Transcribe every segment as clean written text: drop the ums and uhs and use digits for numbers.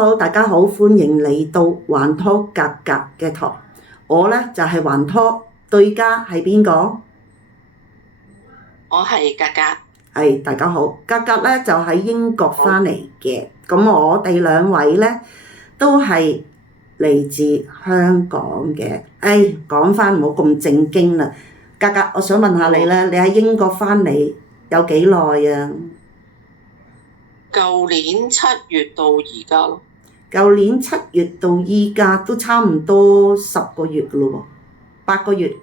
Hello，大家好，歡迎嚟到還拖格格嘅台。我呢就係還拖，對家係邊個？我係格格。係大家好，格格呢就喺英國返嚟嘅。咁我哋兩位呢都係嚟自香港嘅。講返唔好咁正經啦。格格，我想問下你呢，你喺英國返嚟有幾耐啊？舊年7月到而家咯。舊年7月到依家都差唔多10個月噶咯喎，8個月。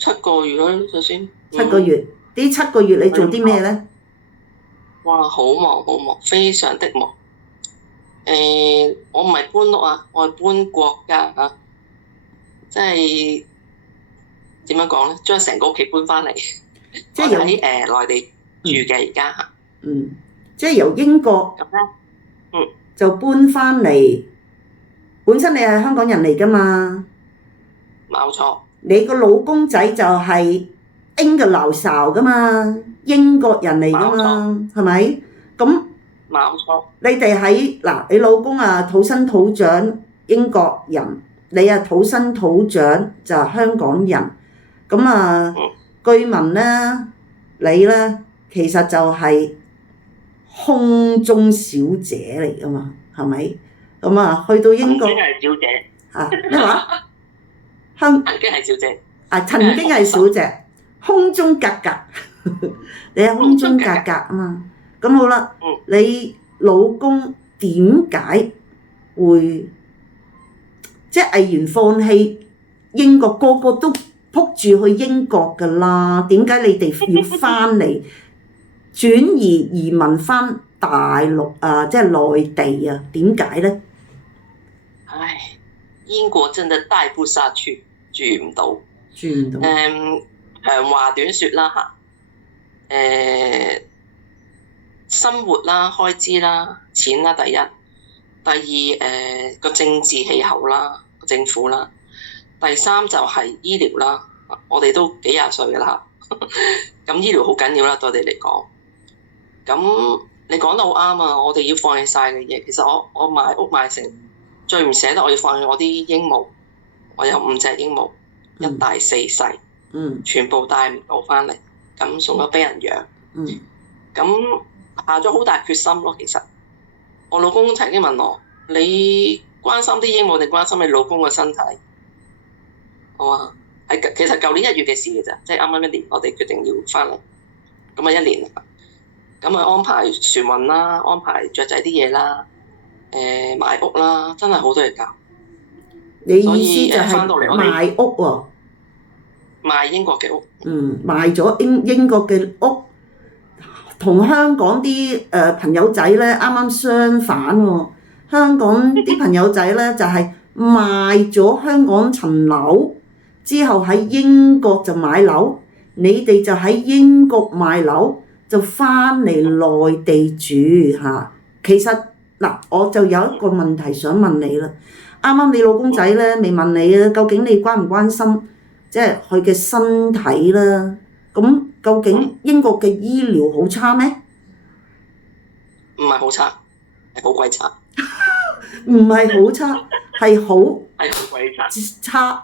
7個月啦，首先。7個月，呢7個月你做啲咩呢？哇，好忙好忙，非常的忙。我唔係搬屋啊，我係搬國家啊，即係點樣講呢？將成個屋企搬返嚟，即係喺內地住嘅而家嚇。即係由英國就搬返嚟。本身你係香港人嚟㗎嘛？冇錯。你個老公仔就係英國流巢㗎嘛，英國人嚟㗎嘛，係咪？咁冇錯。你哋喺你老公啊土生土長英國人，你啊土生土長就係香港人。咁啊，據聞咧，你咧其實就係空中小姐嚟㗎嘛，係咪？咁啊，去到英國，曾經係小姐。咩話？曾經係小姐。曾經係小姐，空中格格，你係空中格格啊嘛。咁好啦，你老公點解會即係毅然放棄英國？個個都撲住去英國㗎啦，點解你哋要翻嚟轉移民翻大陸啊？即係內地啊？點解呢？唉，英國真係待不下去，住唔到。長話短説啦嚇，生活啦、開支啦、錢啦，第一，第二個政治氣候啦、政府啦，第三就係醫療啦。我哋都幾廿歲㗎啦，咁醫療好緊要啦，對我哋嚟講。咁你講得好啱啊！我哋要放棄晒嘅嘢。其實我買屋買成最唔捨得，我要放棄我啲鸚鵡。我有5隻鸚鵡，一大4細，全部帶唔到翻嚟，咁送咗俾人養。咁下咗好大決心咯。其實我老公曾經問我：你關心啲鸚鵡定關心你老公嘅身體？好啊，其實舊年1月嘅事嘅咋，即係啱啱1年，我哋決定要翻嚟，咁啊1年。咁啊安排船運啦，安排雀仔啲嘢啦，買屋啦，真係好多嘢搞。你意思就係賣屋喎？賣英國嘅屋。賣咗英國嘅屋，同香港啲朋友仔咧啱啱相反喎。香港啲朋友仔咧就係賣咗香港層樓，之後喺英國就買樓。你哋就喺英國買樓，就翻嚟內地住嚇。其實我就有一個問題想問你啦。啱啱你老公仔咧未問你啊，究竟你關唔關心即係佢嘅身體啦？咁究竟英國嘅醫療好差咩？唔係好差，係好鬼差。唔係好差，係好鬼差。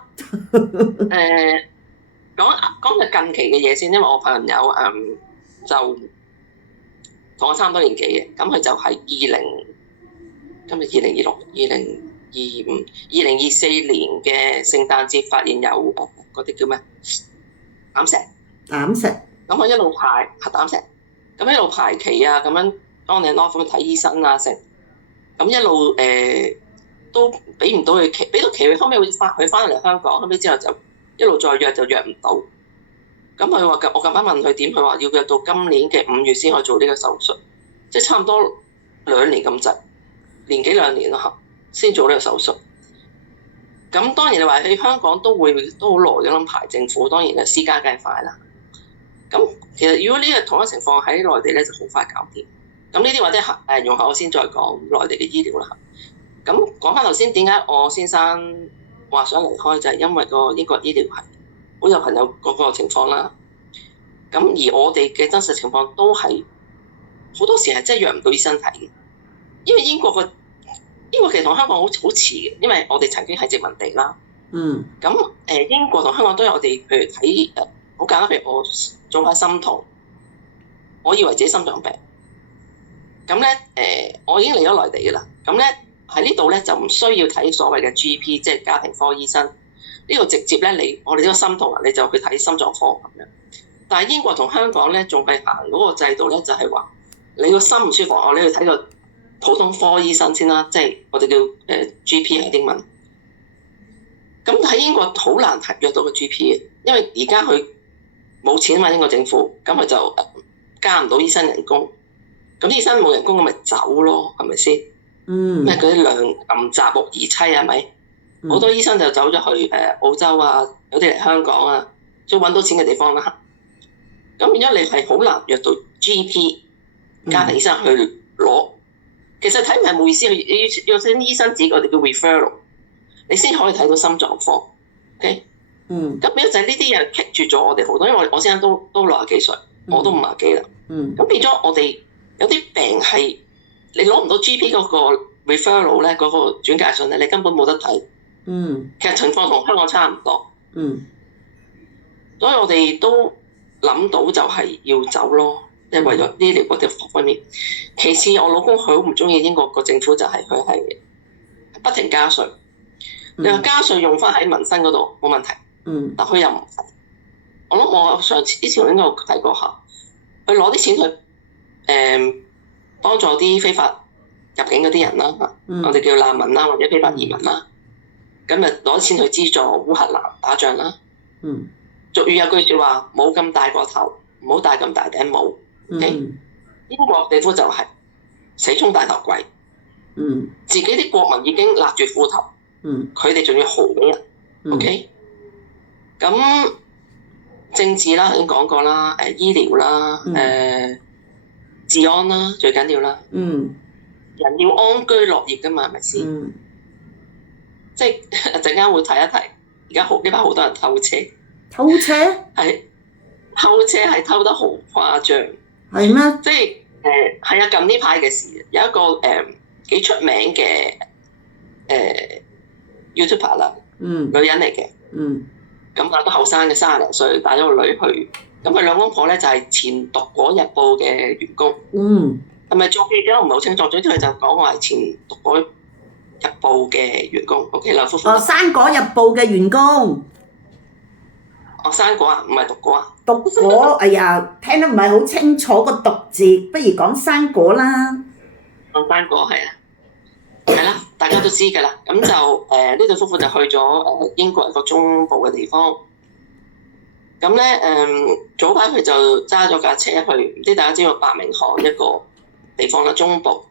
講就近期嘅嘢先，因為我朋友就同我差唔多年紀嘅，咁佢就係今日2026、2025、2024年嘅聖誕節發現有嗰啲叫咩膽石。咁佢一路排膽石，咁一路排期啊，咁樣on and off咁睇醫生啊，成咁一路都俾唔到佢期，俾到期佢後尾佢翻嚟香港，後尾之後就一路再約就約唔到。咁佢話我近排問佢點，佢話要約到今年嘅5月先可以做呢個手術，即係差唔多2年咁滯，年幾2年啦先做呢個手術。咁當然你話喺香港都好耐嘅啦，排政府當然係私家梗係快啦。咁其實如果呢個同一情況喺內地咧就好快搞掂。咁呢啲或者用下我先再講內地嘅醫療啦。咁講翻頭先點解我先生話想離開，就係因為個英國醫療係好有朋友嗰個情況啦。咁而我哋嘅真實情況都係好多時係真係約唔到醫生睇嘅。因為英國其實同香港好似嘅，因為我哋曾經係殖民地啦。嗯咁英國同香港都有我哋，譬如睇好簡單，譬如我做下心痛，我以為自己心臟病，咁咧我已經嚟咗內地㗎啦。咁咧喺呢度咧就唔需要睇所謂嘅 GP，即係家庭科醫生。呢度直接咧我哋呢個心痛啊，你就去睇心臟科咁樣。但係英國同香港咧仲係行嗰個制度咧，就係話你個心唔舒服，你去睇個普通科醫生先啦，即係我哋叫GP 係英文。咁喺英國好難約到個 GP 嘅，因為而家佢冇錢嘛，英國政府，咁佢就加唔到醫生人工。咁醫生冇人工，咁咪走咯，係咪先？咩嗰啲良禽擇木而棲係咪？好多醫生就走咗去澳洲啊，有啲嚟香港啊，即係揾到錢嘅地方啦。咁變咗你係好難約到 GP 家庭醫生去攞。其實睇唔係冇意思，要請醫生紙，我哋叫 referral， 你先可以睇到心臟科。OK，咁變咗就係呢啲嘢棘住咗我哋好多，因為我先生都60幾歲，我都50幾啦。咁變咗我哋有啲病係你攞唔到 GP 嗰個 referral 咧，嗰個轉介信咧，你根本冇得睇。其實情況同香港差唔多。所以我哋都諗到就係要走咯，即係為咗醫療嗰啲方面。其次，我老公佢好唔中意英國個政府，就係佢係不停加稅。你話加稅用翻喺民生嗰度冇問題，但佢又唔，我諗我之前應該有提過下，佢攞啲錢去幫助啲非法入境嗰啲人啦，我哋叫難民啦，或者非法移民啦，咁就攞錢去資助烏克蘭打仗啦。俗語有句説話，冇咁大個頭，唔好戴咁大頂帽。英國政府就係死衝大頭鬼，自己啲國民已經勒住褲頭，佢哋仲要豪俾人。OK，咁政治啦已經講過啦，醫療啦，治安啦最緊要啦。人要安居樂業㗎嘛，係咪先？即係陣間會提一提，而家呢排好多人偷車。偷車偷車係偷得好誇張，係咩？即係係啊！近呢排嘅事，有一個幾出名嘅YouTuber 啦，女人嚟嘅，咁啊都後生嘅30零歲，帶咗個女去，咁佢兩公婆咧就係前《獨果日報》嘅員工，係咪做記者我唔係好清楚，總之佢就講我係前《獨果日報》嘅員工。OK， 劉夫婦。《生果日報》嘅員工。生果啊，唔係獨果啊。獨果，哎呀，聽得唔係好清楚個獨字，不如講生果啦。生果係啊，係啦，大家都知㗎啦。咁就呢對夫婦就去咗英國一個中部嘅地方。咁咧早排佢就揸咗架車去，唔知大家知道伯明翰一個地方啦，中部。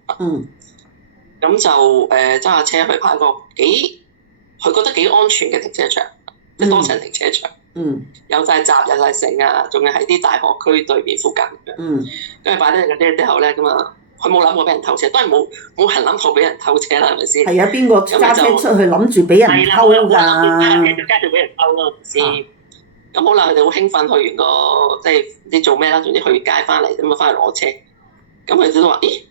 咁就揸架車去拍個佢覺得幾安全嘅停車場，即係多層停車場。有晒閘有晒繩啊，仲要喺啲大學區對面附近嘅。跟住擺低架車之後咧，咁啊，佢冇諗過俾人偷車，當然冇人諗過俾人偷車啦，係咪先？係啊，邊個揸車出去諗住俾人偷㗎？加住俾人偷咯，先。咁好啦，佢哋好興奮去完個即係唔知做咩啦，總之去街翻嚟咁啊，翻去攞車。咁佢哋都話：咦，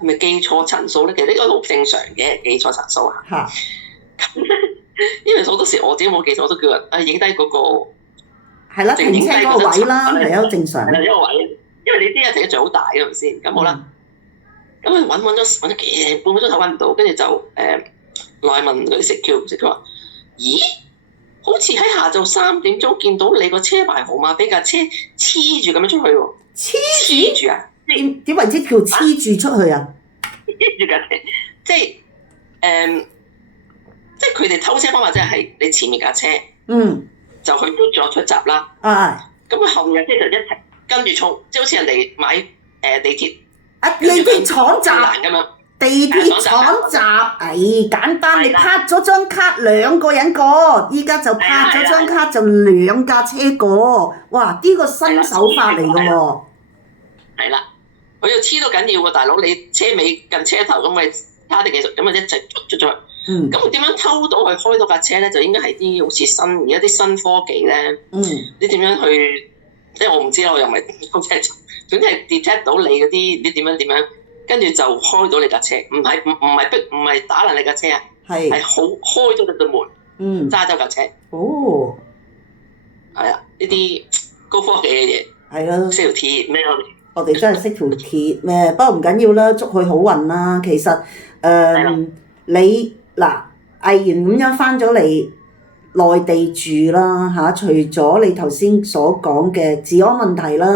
係咪記錯層數咧？其實呢個都好正常嘅，記錯層數啊。因為好多時我自己冇記錯，我都叫人影低嗰個係啦，停車嗰個位啦，係啊，正常。係一個位，因為你知啊，停車場好大嘅，係咪先？咁好啦，咁佢揾咗半個鐘頭揾唔到，跟住就內問嗰啲security話：咦，好似喺下晝3點鐘見到你個車牌號碼俾架車黐住咁樣出去喎。黐住啊？點為之叫黐住出去啊？黐住架車，即係即係佢哋偷車方法，即係你前面架車，就去嘟咗出閘啦。咁佢後面架車就一齊跟住衝，即係好似人哋買地鐵。地鐵廠閘咁樣。地鐵廠閘，簡單，你拍咗張卡2個人過，依家就拍咗張卡就2架車過。哇！呢個新手法嚟㗎喎。係啦，佢要黐到緊要喎，大佬，你車尾近車頭咁咪卡定技術，咁咪一齊出咗去。咁點樣偷到佢開到架車咧？就應該係啲好似而家啲新科技咧。你點樣去？即係我唔知啦，我又唔係偷車，總之係 detect 到你嗰啲唔知點樣跟住就開到你架車，唔係打爛你架車啊，係開咗你對門，揸走架車。哦，係啊，呢啲高科技嘅嘢。係啦。識條鐵咩？我哋真係識條鐵咩？不過唔緊要啦，祝佢好運啦。其實你嗱毅然咁樣翻咗嚟內地住啦嚇，除咗你頭先所講嘅治安問題啦，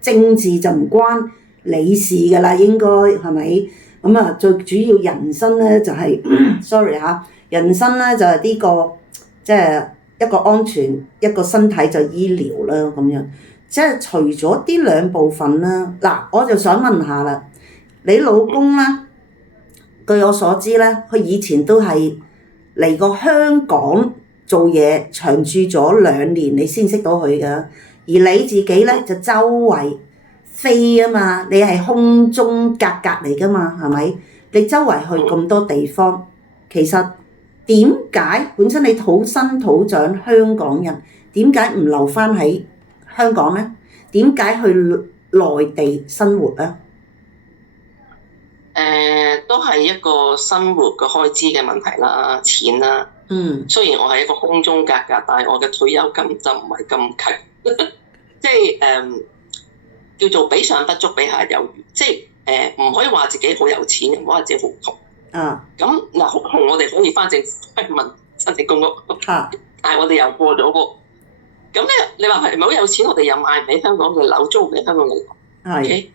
政治就唔關你事㗎啦，應該係咪？咁啊，最主要人生咧就係sorry 嚇，人生咧就係呢個即係一個安全，一個身體就醫療啦咁樣。即係除咗呢兩部分啦，嗱，我就想問下啦，你老公咧，據我所知咧，佢以前都係嚟過香港做嘢，長住咗2年，你先識到佢㗎。而你自己咧就周圍飛啊嘛，你係空中格格嚟㗎嘛，係咪？你周圍去咁多地方，其實點解本身你土生土長香港人，點解唔留返喺香港咧？點解去內地生活咧？都係一個生活嘅開支嘅問題啦，錢啦。雖然我係一個空中格格，但係我嘅退休金就唔係咁強，即係叫做比上不足，比下有餘。即係唔可以話自己好有錢，唔可以話自己好窮。咁嗱，好窮我哋可以翻政府問申請公屋，但係我哋又過咗喎。咁咧，你話係咪好有錢？我哋又買唔起香港嘅樓，租唔起香港嘅樓。係。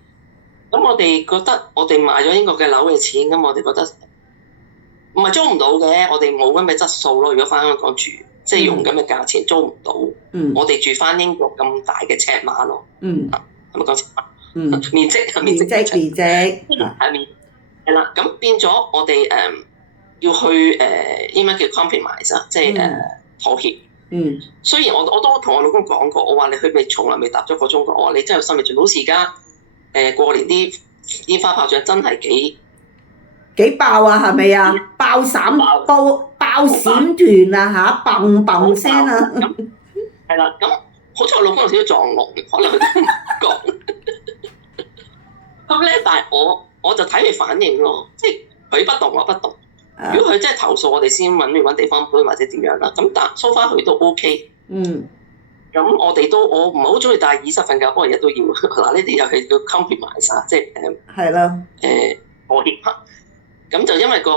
咁我哋覺得我哋賣咗英國嘅樓嘅錢，咁我哋覺得唔係租唔到嘅，我哋冇咁嘅質素咯。如果翻香港住，即係用咁嘅價錢租唔到。我哋住翻英國咁大嘅尺碼咯。係咪講尺碼？面積係面積。係啦，咁變咗我哋要去英文叫 compromise 啊，即係妥協。雖然我都同我老公講過，我話你去未從來未踏咗過中國，我話你真係有心未盡。好似而家過年啲煙花炮仗真係幾爆啊，係咪啊？爆閃團啊嚇，砰砰聲啊！係啦，咁好彩我老公有少少撞聾，可能佢都唔講。咁咧，但係我就睇佢反應咯，即係佢不動我不動。如果佢真係投訴，我哋先揾地方搬或者點樣啦。咁但收翻佢都 OK。咁我哋我唔係好中意帶耳塞瞓覺，不過日都要。嗱，呢啲又係叫 compromise 即係係啦。妥協嚇。咁就因為個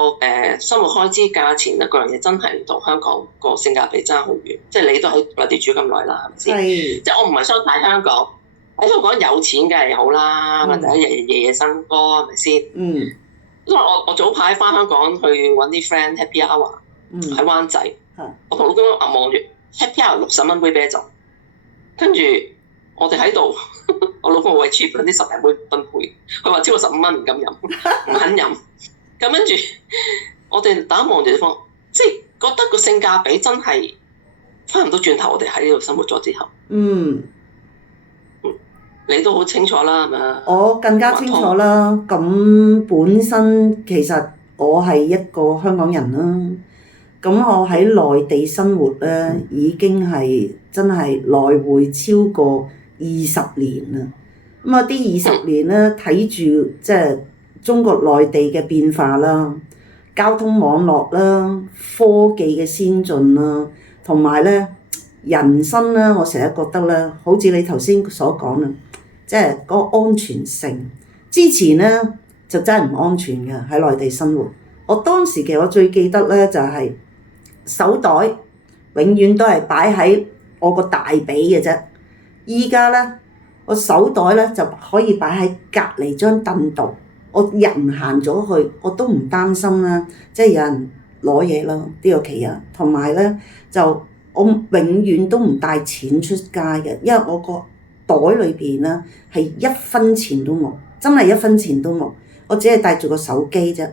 生活開支價錢咧，嗰樣嘢真係同香港個性價比爭好遠。即係你都喺內地住咁耐啦，係咪先？即係我唔係想睇香港，喺香港有錢梗係好啦，或者夜夜笙歌係咪先？因為我早排翻香港去揾啲 friend happy hour 喺灣仔，我同老公望住 happy hour 60蚊杯啤酒，跟住我哋喺度，我老公好鬼 cheap 啲10零杯分杯，佢話超過15蚊唔敢飲，唔肯飲。咁跟住我哋大家望住對方，即係覺得個性價比真係翻唔到轉頭。我哋喺呢度生活咗之後，你都好清楚啦，係咪？我更加清楚啦。咁本身其實我係一個香港人啦。咁我喺內地生活咧，已經係真係來回超過20年啦。咁啊，啲20年咧睇住即係中國內地嘅變化啦，交通網絡啦，科技嘅先進啦，同埋咧人生咧，我成日覺得咧，好似你頭先所講啦。即係嗰個安全性，之前咧就真係唔安全嘅喺內地生活。我當時其實我最記得咧就係手袋永遠都係擺喺我個大髀嘅啫。依家咧我手袋咧就可以擺喺隔離張凳度，我人行咗去我都唔擔心啦，即係有人攞嘢咯呢個期啊。同埋咧就我永遠都唔帶錢出街嘅，因為我個袋裏邊咧係1分錢都冇，真係1分錢都冇。我只係帶住個手機啫。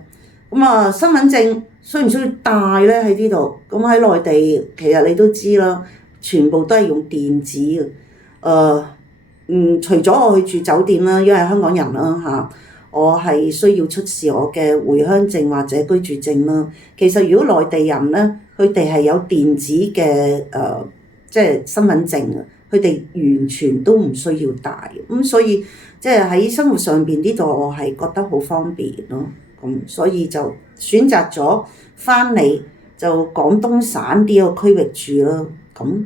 咁啊，身份證需唔需要帶咧？喺呢度咁喺內地，其實你都知啦，全部都係用電子嘅。除咗我去住酒店啦，因為係香港人啦嚇，我係需要出示我嘅回鄉證或者居住證啦。其實如果內地人咧，佢哋係有電子嘅即係身份證啊。佢哋完全都唔需要帶，咁所以即係喺生活上邊呢度我係覺得好方便咯，咁所以就選擇咗翻嚟就廣東省呢個區域住咯，咁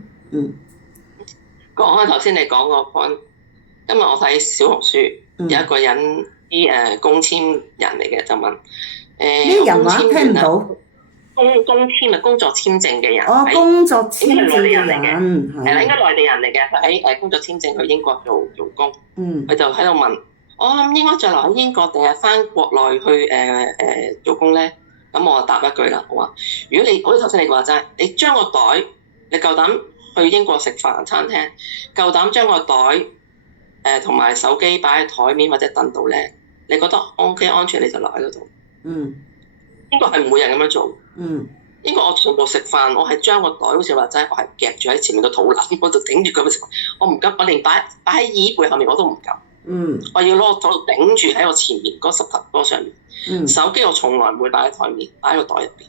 講開頭先你講個 point，今日我睇小紅書有一個人啲工簽人嚟嘅就問咩人話聽唔到？工簽啊，工作簽證嘅人。哦，工作簽證嘅人係啦，應該內地人嚟嘅，佢喺工作簽證去英國做工。佢就喺度問：我應該再留喺英國定係翻國內去做工咧？咁我就答一句啦，我話：如果你好似頭先你話齋，你將個袋，你夠膽去英國食飯餐廳，夠膽將個袋同埋手機擺喺台面或者凳度咧，你覺得 OK 安全你就留喺嗰度。英國係唔會有人咁樣做。英國我全部食飯，我係將個袋好似話齋，我係夾住喺前面個肚腩，我就頂住佢嘅食，我唔敢，我連擺喺椅背後面我都唔敢。我要攞個手頂住喺我前面嗰膝頭哥上面。手機我從來唔會擺喺台面，擺喺個袋入邊。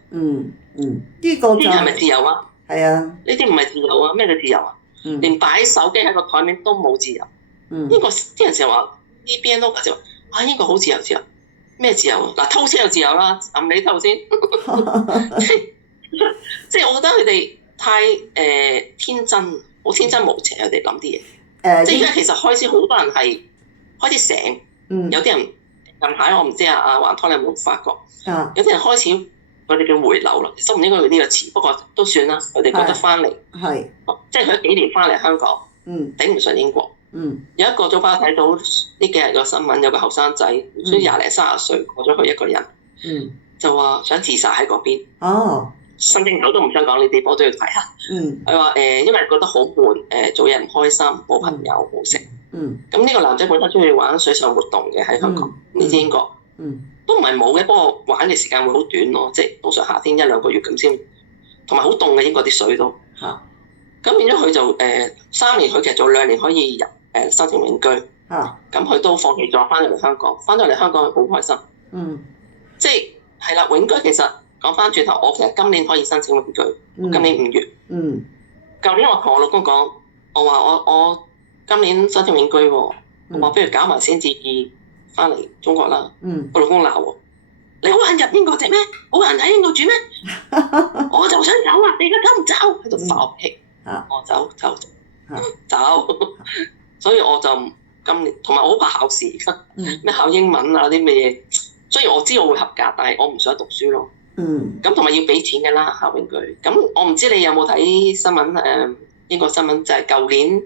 呢個就係咪自由啊？係啊，呢啲唔係自由啊！咩叫自由啊？連擺手機喺個台面都冇自由。英國啲人成日話呢邊都就話英國好自由，自由咩自由啊？嗱，偷車就自由啦，揞你頭先。即係我覺得佢哋太天真，好天真無邪，佢哋諗啲嘢。即係而家其實開始好多人係開始醒，有啲人近排我唔知啊，環湯你有冇發覺？有啲人開始佢哋叫回流啦，都唔應該用呢個詞，不過都算啦。佢哋覺得翻嚟，即係佢一幾年翻嚟香港，頂唔順英國。有一個早排睇到呢幾日個新聞，有個後生仔，所以20零30歲過咗去一個人，就話想自殺喺嗰邊。新正頭都唔想講呢啲，我都要睇下。佢話因為覺得好悶，做嘢唔開心，冇朋友冇食。咁呢個男仔本身中意玩水上活動嘅喺香港，你知英國都唔係冇嘅，不過玩嘅時間會好短咯，即係通常夏天1-2個月咁先，同埋好凍嘅英國啲水都。咁變咗佢就3年，佢其實做2年可以入申請永居。咁佢都放棄咗，翻咗嚟香港，翻咗嚟香港好開心。即係啦，永居其實。講翻轉頭，我其實今年可以申請永居，今年5月。舊年我同我老公講，我話我今年申請永居喎，我話不如搞埋先至翻嚟中國啦。我老公鬧我，你好肯入英國籍咩？好肯喺英國住咩？我就想走啊！你而家走唔走？喺度發脾氣。我走，所以我就今年同埋我好怕考試，咩考英文啊啲咩嘢。雖然我知我會合格，但係我唔想讀書咯。咁同埋要俾錢嘅啦，考永居。咁我唔知你有冇睇新聞？英國新聞就係舊年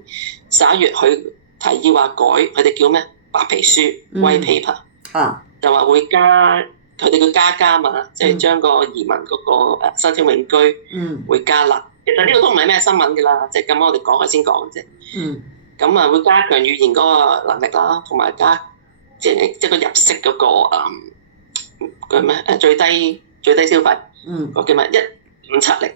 11月佢提議話改，佢哋叫咩白皮書 （white paper），就話會加，佢哋叫加嘛，即係將個移民嗰個申請永居會加辣。其實呢個都唔係咩新聞㗎啦，即係咁我哋講佢先講啫。咁啊會加強語言嗰個能力啦，同埋加即係個入息嗰個咩最低消費，個叫乜1570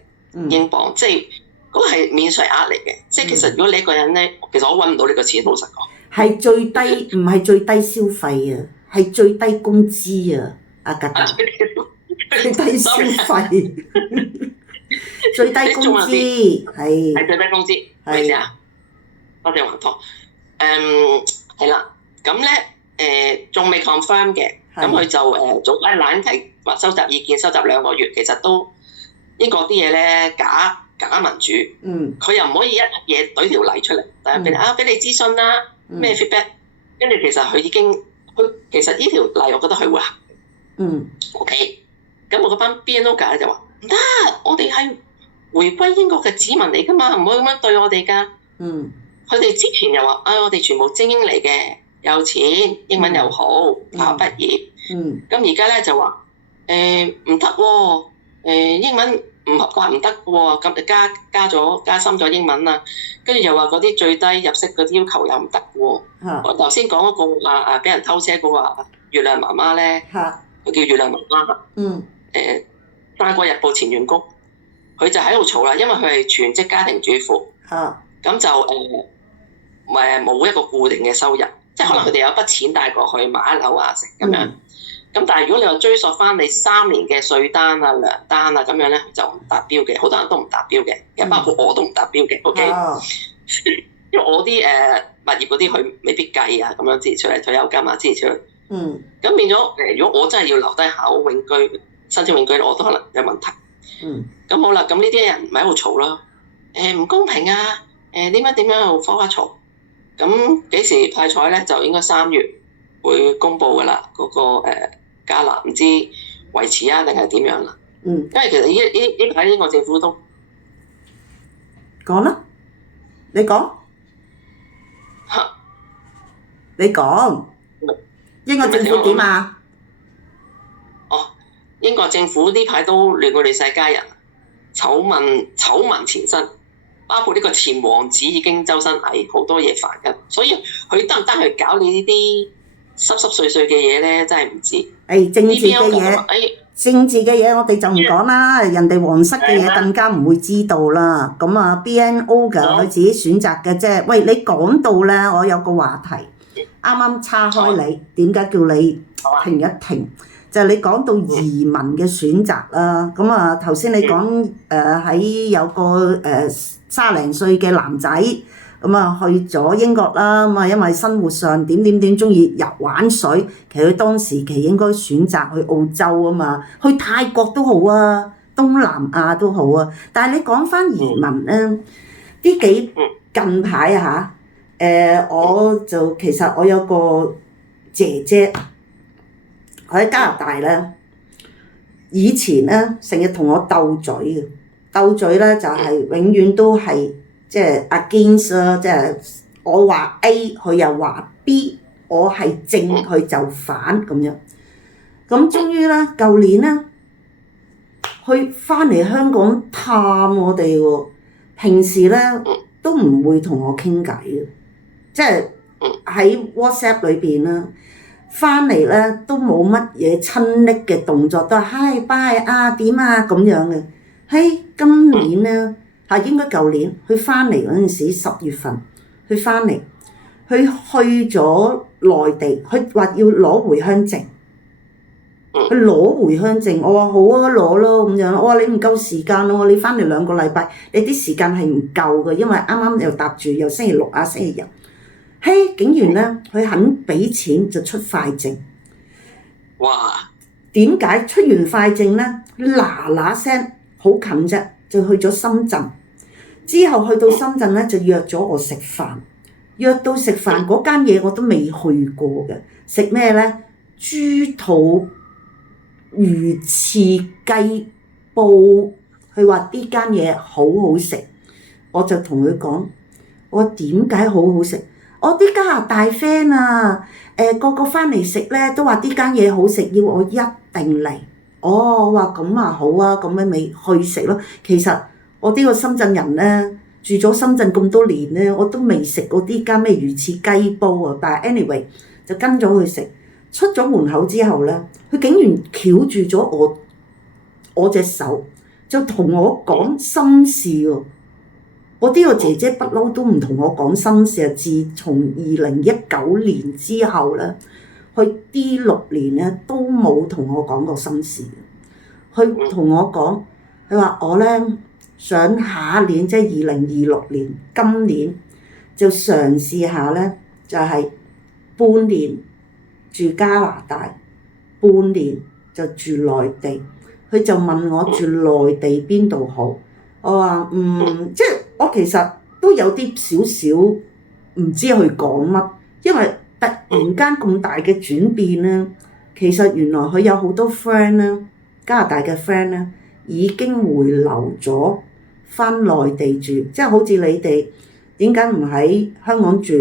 英鎊，即係嗰個係免稅額嚟嘅。即係其實如果你一個人咧，其實我揾唔到呢個錢，老實講。係最低，唔係最低消費啊，係最低工資啊，阿格達。最低消費，最低工資係最低工資，係咩啊？多謝黃湯。係啦，咁咧仲未 confirm 嘅。咁佢就早排懶提話收集意見，收集2個月，其實都英國啲嘢咧假民主，佢又唔可以一嘢懟條例出嚟，但係俾你諮詢啦，咩 feedback，跟住其實佢已經，其實呢條例我覺得佢會行，OK，咁我嗰班 BNO 界就話唔得，我哋係回歸英國嘅子民嚟㗎嘛，唔可以咁樣對我哋㗎，佢哋之前又話我哋全部精英嚟嘅。有錢，英文又好，大學畢業。咁而家咧就話唔得喎，英文唔合格唔得喎，咁加深咗英文啦。跟住又話嗰啲最低入息嗰啲要求又唔得喎。我頭先講嗰個俾人偷車嗰個月亮媽媽咧，佢叫月亮媽媽。《國日報》前員工，佢就喺度嘈啦，因為佢係全職家庭主婦。咁就冇一個固定嘅收入。即係可能佢哋有一筆錢帶過去買樓啊食咁樣，咁但係如果你話追溯翻你3年嘅稅單啊糧單啊咁樣咧就唔達標嘅，好多人都唔達標嘅，其實包括我都唔達標嘅。OK，因為我啲物業嗰啲佢未必計啊，咁樣支持出嚟退休金啊，支持出嚟。咁變咗如果我真係要留低考永居申請永居，我都可能有問題。咁好啦，咁呢啲人咪喺度嘈咯。唔公平啊！點樣喺度花嘈？咁幾時派彩咧？就應該3月會公佈㗎啦。嗰個加納唔知維持啊定係點樣啦？因為其實呢排英國政府都講啦，你講，你講，英國政府點啊？英國政府呢排都亂過亂世佳人，醜聞纏身，包括呢個前王子已經周身蟻，好多嘢煩緊，所以佢得唔得去搞你呢啲濕碎嘅嘢咧？真係唔知。政治嘅嘢我哋就唔講啦，人哋皇室嘅嘢更加唔會知道啦。咁啊 BNO 㗎，佢自己選擇嘅啫。喂，你講到咧，我有個話題，啱啱岔開你，點解叫你停一停？就係你講到移民嘅選擇啦。咁啊頭先你講喺有個30零歲嘅男仔。咁啊去咗英國啦，咁啊因為生活上點鍾意玩水，其實佢當時期應該選擇去澳洲啊嘛，去泰國都好啊，東南亞都好啊。但係你講翻移民咧，近排啊其實我有個姐姐，佢喺加拿大咧，以前咧成日同我鬥嘴嘅，咧就係永遠都係。即係 against 啦，即係我話 A， 佢又話 B， 我係正，佢就反咁樣。咁終於咧，舊年咧，佢翻嚟香港探我哋喎。平時咧都唔會同我傾偈嘅，即係喺 WhatsApp 裏邊啦。翻嚟咧都冇乜嘢親昵嘅動作，都係 hi bye 啊點啊咁樣嘅。今年咧。應該舊年佢翻嚟嗰陣時10月份，佢翻嚟，佢去咗內地，佢話要攞回鄉證，佢攞回鄉證，我話好啊，攞咯咁樣，我話你唔夠時間咯，你翻嚟2個禮拜，你啲時間係唔夠嘅，因為啱啱又搭住又星期六啊星期日，竟然咧佢肯俾錢就出快證，哇！點解出完快證咧？嗱聲好近啫，就去咗深圳。之後去到深圳咧，就約咗我食飯。約到食飯嗰間嘢我都未去過嘅，食咩咧？豬肚魚翅雞煲。佢話呢間嘢好好食，我就同佢講：我點解好好食？我啲加拿大 friend 啊，個個翻嚟食咧都話呢間嘢好食，要我一定嚟。我話咁啊好啊，咁樣咪去食咯。其實我呢個深圳人咧，住咗深圳咁多年咧，我都未食過啲間咩魚翅雞煲啊。但係 anyway 就跟咗佢食，出咗門口之後咧，佢竟然翹住咗我隻手，就同我講心事喎。我呢個姐姐不嬲都唔同我講心事啊。自從2019年之後咧，佢呢6年咧都冇同我講過心事。佢同我講，佢話我咧。想下一年即係2026年，今年就嘗試下咧，就係半年住加拿大，半年就住內地。佢就問我住內地邊度好，我話即係我其實都有啲少少唔知佢講乜，因為突然間咁大嘅轉變咧，其實原來佢有好多 friend 咧，加拿大嘅 friend 咧已經回流咗。翻內地住，即係好似你哋點解唔喺香港住？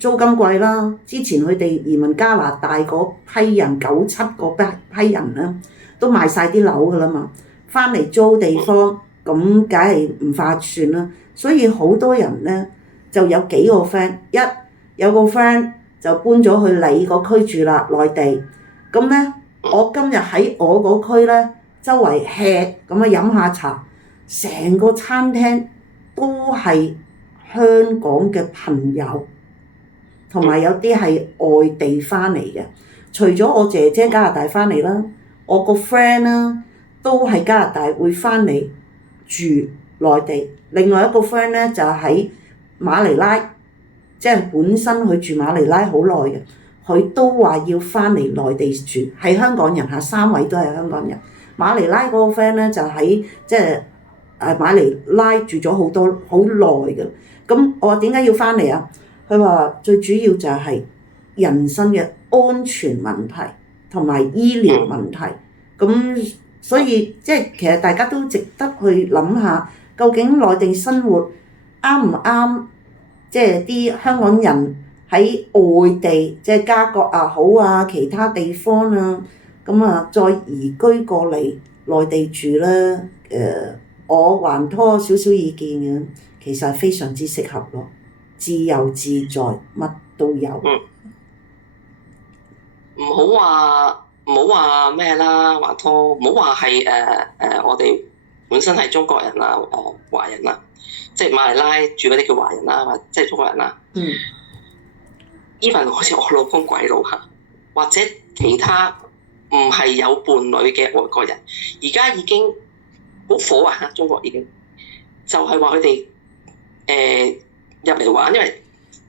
租金貴啦。之前佢哋移民加拿大嗰批人97嗰批人咧，都賣晒啲樓㗎啦嘛，翻嚟租地方咁，梗係唔划算啦。所以好多人咧就有幾個 friend，有個 friend 就搬咗去你個區住啦，內地。咁咧，我今日喺我嗰區咧，周圍吃咁啊飲下茶。成個餐廳都係香港嘅朋友，同埋有啲係外地翻嚟嘅。除咗我姐姐加拿大翻嚟啦，我個 friend 啦都係加拿大會翻嚟住內地。另外一個 friend 咧就喺馬尼拉即係本身佢住馬尼拉好耐嘅，佢都話要翻嚟內地住，係香港人嚇，3位都係香港人。馬尼拉嗰個 friend 咧就喺即係馬尼拉住咗好耐嘅。咁我話點解要翻嚟啊？佢話最主要就係人身嘅安全問題同埋醫療問題。咁所以即係其實大家都值得去諗下，究竟內地生活啱唔啱？即係啲香港人喺外地，即係家國啊好啊，其他地方啊，咁啊再移居過嚟內地住咧，我還拖少少意見嘅，其實係非常之適合咯，自由自在，乜都有。唔好話咩啦，還拖，唔好話係我哋本身係中國人啦，華人啦，即係馬尼拉住嗰啲叫華人啦，或即係中國人啦。even 好似我老公鬼佬嚇，或者其他唔係有伴侶嘅外國人，而家已經好火啊！中國已經就係話佢哋入嚟玩，因為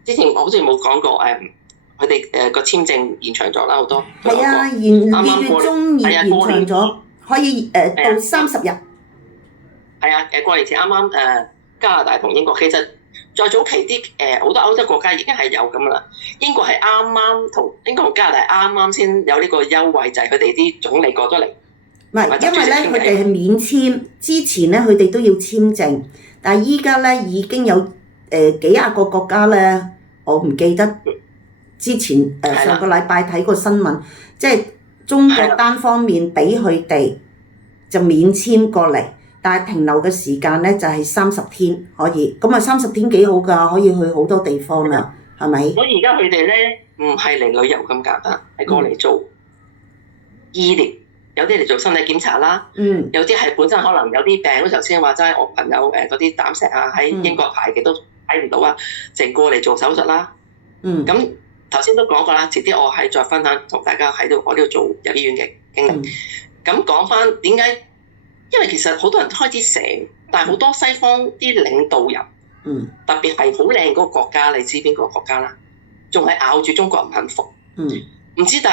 之前我好似冇講過佢哋個簽證延長咗啦，好多。係啊，2月中延長咗，可以到30日。係啊，過年前啱啱加拿大同英國，其實再早期啲好多歐洲國家已經係有咁噶啦。英國係啱啱同英國同加拿大啱啱先有呢個優惠，就係佢哋啲總理過咗嚟。唔係，因為咧佢哋係免簽，之前咧佢哋都要簽證，但係依家咧已經有幾廿個國家咧，我唔記得之前上個禮拜睇過新聞，即係中國單方面俾佢哋就免簽過嚟。但係停留嘅時間咧就係30天可以，咁啊30天幾好㗎，可以去好多地方啦，係咪？所以而家佢哋咧唔係嚟旅遊咁簡單，係過嚟做醫療，有啲嚟做身體檢查啦，有啲係本身可能有啲病，好似頭先話齋，我朋友嗰啲膽石啊喺英國排嘅都睇唔到啊，淨過嚟做手術啦。咁頭先都講過啦，遲啲我係再分享同大家喺度我呢度做入醫院嘅經歷。咁講翻點解？因為其實好多人都開始醒，但係好多西方啲領導人，特別係好靚嗰個國家，你知邊個國家啦？仲係咬住中國唔肯服。唔知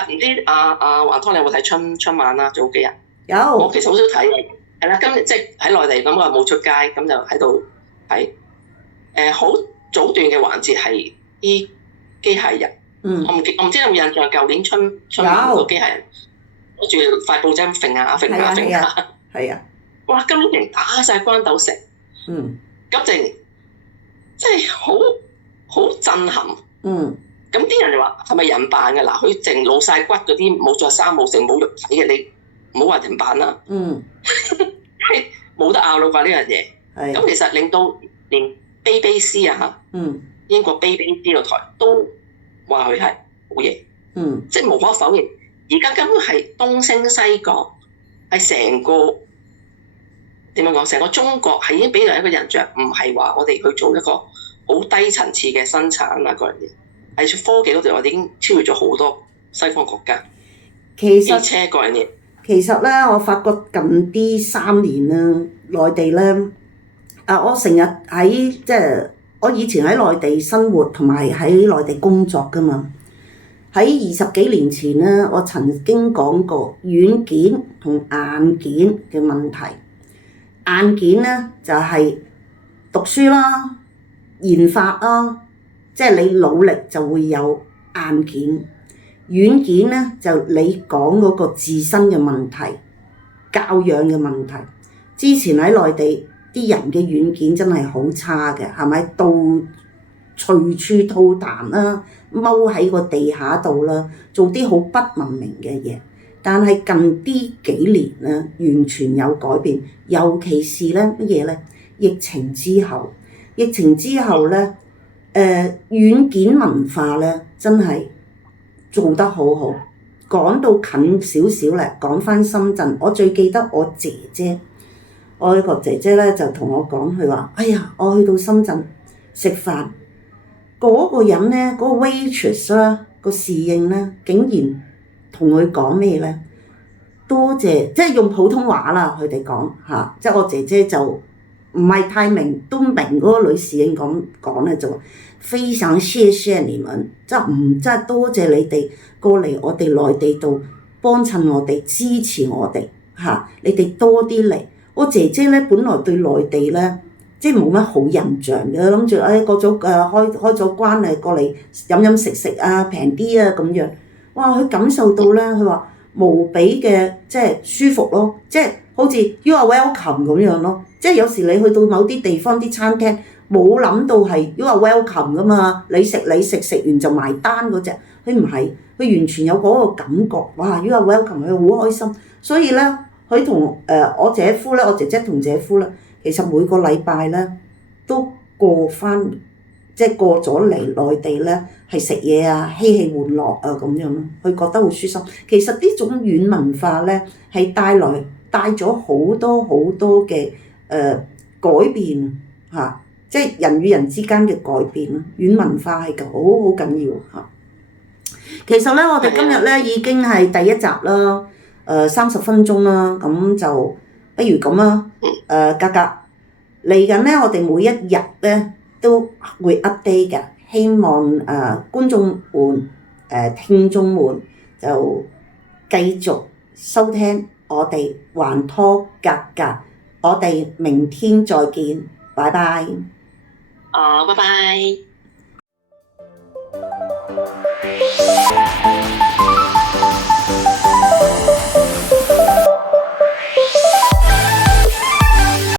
阿華湯你有冇睇春晚啦？早幾日有，我其實好少睇嘅。係啦，今日即係喺內地咁，我冇出街，咁就喺度睇。好早段嘅環節係啲機械人。我唔知你有冇印象？舊年春晚個機械人攞住塊布仔咁揈下揈下揈下。係啊！哇！今年打晒關鬥石，咁即係好震撼。咁啲人就話係咪人扮嘅？嗱，佢淨露晒骨嗰啲，冇着衫冇剩冇肉體嘅，你唔好話人扮啦。冇得拗啦啩呢樣嘢。咁其實令到連 BBC 啊嚇，英國 BBC 個台都話佢係好嘢。即係無可否認，而家根本係東升西降。係成個點樣講？成個中國係已經俾人一個印象，唔係話我哋去做一個好低層次嘅生產啊嗰樣嘢。藝術科技嗰度我哋已經超越咗好多西方國家。機車嗰樣嘢。其實咧，我發覺近啲3年啦，內地咧，我成日喺即係我以前喺內地生活同埋喺內地工作㗎嘛。喺20幾年前咧，我曾經講過軟件同硬件嘅問題。硬件咧就係讀書啦、研發啦，即係你努力就會有硬件。軟件咧就你講嗰個自身嘅問題、教養嘅問題。之前喺內地啲人嘅軟件真係好差嘅，係咪？到隨處吐痰啦，踎喺個地下度啦，做啲好不文明嘅嘢。但係近啲幾年咧，完全有改變，尤其是咧乜嘢咧？疫情之後咧，軟件文化咧真係做得好好。講到近少少咧，講返深圳，我最記得我姐姐，我一個姐姐咧就同我講，佢話：哎呀，我去到深圳食飯。嗰個人咧，嗰個 waitress 啦，個侍應咧，竟然同佢講咩咧？多謝，即係用普通話啦，佢哋講嚇，即係我姐姐就唔係太明都明嗰個女侍應咁講咧，就話非常謝謝你們，真係多謝你哋過嚟我哋內地度幫襯我哋，支持我哋嚇，你哋多啲嚟。我姐姐咧本來對內地咧即係冇乜好印象嘅，諗住過咗開咗關嚟過嚟飲食啊，平啲啊咁樣。哇！佢感受到咧，佢話無比嘅即係舒服咯，即係好似 you are welcome 咁樣咯。即係有時你去到某啲地方啲餐廳，冇諗到係 you are welcome 噶嘛，你食完就埋單嗰隻，佢唔係，佢完全有嗰個感覺。哇！you are welcome，佢好開心。所以咧，佢同我姐夫咧，我姐姐同姐夫咧，其實每個禮拜咧都過翻，即係過咗嚟內地咧，係食嘢啊、嬉戲玩樂啊咁樣咯，佢覺得好舒心。其實呢種軟文化咧係帶咗好多嘅改變嚇，即係人與人之間嘅改變咯。軟文化係好緊要嚇。其實咧，我哋今日咧已經係第一集啦，30分鐘啦，咁就不如咁啦，格格嚟緊咧，我哋每一日咧都會 update 嘅，希望觀眾們聽眾們就繼續收聽我哋還拖格格，我哋明天再見，拜拜。拜拜。